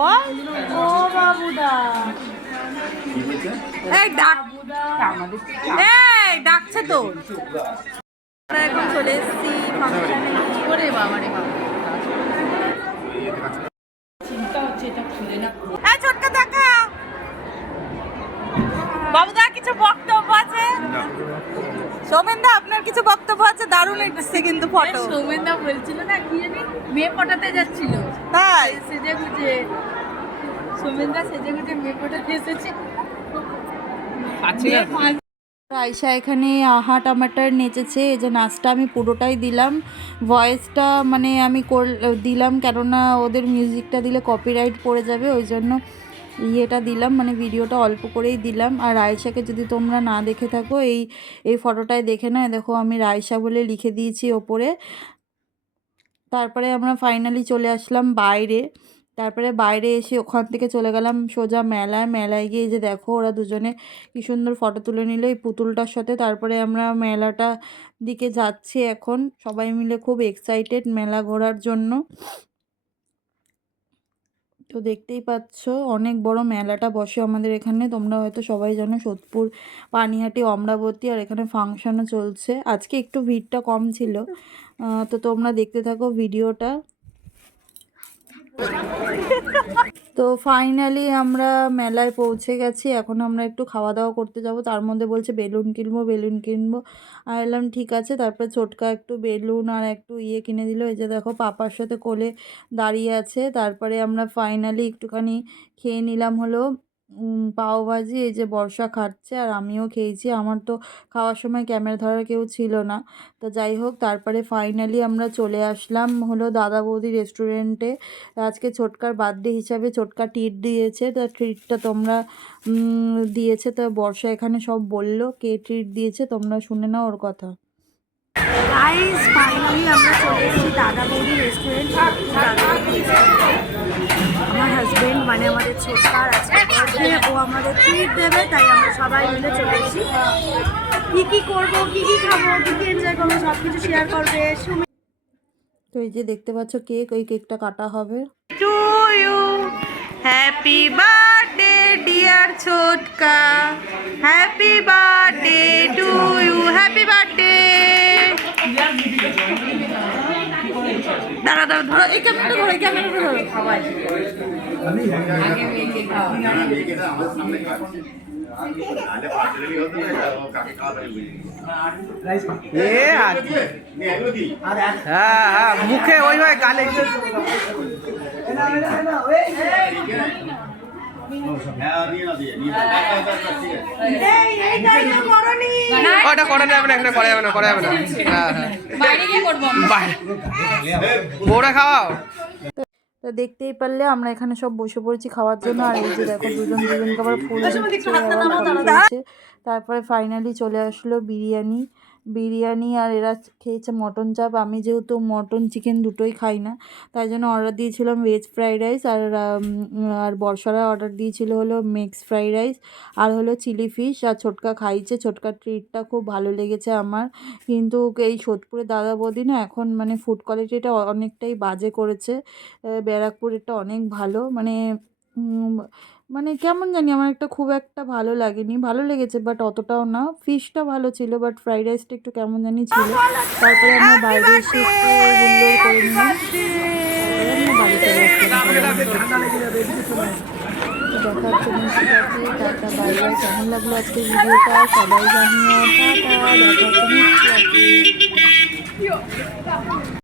ও বাবুদা ডাকছে তো। আমরা এখন চলে এসেছি ফাংশনে। করে বাবারে বাবা চিন্তা হচ্ছে এটা খুলে না। ছোটকা দেখা বাবুদা, কিছু বক্তব্য আছে? সৌমেনদা, আপনার কিছু বক্তব্য আছে? দারুণ এসেছে কিন্তু ফটো। সৌমেনদা বলছিল না কি জানি মেয়ে পটাতে যাচ্ছিল, তাই সেজে গুজে সৌমেনদা সেজে গুজে মেয়ে পটাতে এসেছে। আয়শা এখানে আহা টমাটার নেচেছে। এই যে নাচটা আমি পুরোটাই দিলাম, ভয়েসটা মানে আমি দিলাম, কেননা ওদের মিউজিকটা দিলে কপিরাইট পড়ে যাবে, ওই জন্য ইয়েটা দিলাম, মানে ভিডিওটা অল্প করেই দিলাম। আর রায়শাকে যদি তোমরা না দেখে থাকো, এই ফটোটায় দেখে না, দেখো আমি রায়শা বলে লিখে দিয়েছি ওপরে। তারপরে আমরা ফাইনালি চলে আসলাম বাইরে। তারপরে বাইরে এসে ওখান থেকে চলে গেলাম সোজা মেলায় গিয়ে যে দেখো ওরা দুজনে কি সুন্দর ফটো তুলে নিল এই পুতুলটার সাথে। তারপরে আমরা মেলাটা দিকে যাচ্ছি এখন, সবাই মিলে খুব এক্সাইটেড মেলা ঘোরার জন্য। তো দেখতেই পাচ্ছ অনেক বড় মেলাটা বসে আমাদের এখানে, তোমরা হয়তো সবাই জানো, সোদপুর পানিহাটি অমরাবতী। আর এখানে ফাংশনও চলছে, আজকে একটু ভিড়টা কম ছিল। তো তোমরা দেখতে থাকো ভিডিওটা। তো ফাইনালি আমরা মেলায় পৌঁছে গেছি, এখন আমরা একটু খাওয়া দাওয়া করতে যাব। তার মধ্যে বলছে বেলুন কিনবো। আর এলাম ঠিক আছে। তারপরে ছোটকা একটু বেলুন আর একটু কিনে দিল। এই যে দেখো পাপার সাথে কোলে দাঁড়িয়ে আছে। তারপরে আমরা ফাইনালি একটুখানি খেয়ে নিলাম হলো পাওভাজি। এই যে বর্ষা খাচ্ছে আর আমিও খেয়েছি, আমার তো খাওয়ার সময় ক্যামেরা ধরার কেউ ছিল না। তো যাই হোক, তারপরে ফাইনালি আমরা চলে আসলাম হলো দাদা বৌদি রেস্টুরেন্টে। আজকে ছোটকার বার্থডে হিসাবে ছোটকা ট্রিট দিয়েছে, তো ট্রিটটা তোমরা দিয়েছে। তো বর্ষা এখানে সব বললো কে ট্রিট দিয়েছে, তোমরা শুনে নাও ওর কথা। গাইস ফাইনালি আমরা চলে এসেছি দাদা বৌদি রেস্টুরেন্ট। আমার হাজবেন্ড মানে আমাদের ছোটকার আজকে বার্থডে, ও আমাদের ট্রিট দেবে, তাই আমরা সবাই মিলে চলে এসেছি। কী করবো, কী খাবো, কী এনজয় করবো, সব কিছু শেয়ার করবে। তো এই যে দেখতে পাচ্ছ কেক, ওই কেকটা কাটা হবে। To you happy birthday dear ছোটকা, happy birthday to you, happy birthday. দাঁড়া ধরো, এই ক্যামেরাটা ধরো, এই ক্যামেরাটা ধরো। হ্যাঁ মুখে ওই হয় গালে। ওটা করা যাবে না, এখানে করা যাবে না, করা যাবে না। হ্যাঁ বাইরে গিয়ে করবো, ওরা খাওয়াও। তো দেখতেই পারলে আমরা এখানে সব বসে পড়েছি খাওয়ার জন্য। আর এই যে দেখো দুজনকে আবার ফুল দিচ্ছে। তারপরে ফাইনালি চলে আসলো বিরিয়ানি আর এরা খেয়েছে মটন চাপ। আমি যেহেতু মটন চিকেন দুটোই খাই না, তাই জন্য অর্ডার দিয়েছিলাম ভেজ ফ্রাইড রাইস। আর বর্ষারা অর্ডার দিয়েছিল হলো মিক্স ফ্রাইড রাইস আর হলো চিলি ফিশ। আর ছোটকা খাইছে, ছোটকার ট্রিটটা খুব ভালো লেগেছে আমার। কিন্তু এই সোদপুরের দাদা বৌদি না এখন মানে ফুড কোয়ালিটিটা অনেকটাই বাজে করেছে, ব্যারাকপুরেরটা অনেক ভালো। মানে কেমন জানি আমার খুব একটা ভালো লাগেনি, ভালো লেগেছে বাট অতটাও না। ফিশটা ভালো ছিল বাট ফ্রাইড রাইসটা একটু কেমন জানি ছিল। তারপরে আমরা বাইরে এসে একটু হুল্লোড় করে নিলাম, আমরা বাড়ি চলে আসলাম। দেখা হচ্ছে নেক্সট ক্লাসে। Tata bye bye. কেমন লাগলো আজকের ভিডিওটা সবাই জানিও। টাটা, দেখা হচ্ছে নেক্সট ক্লাসে।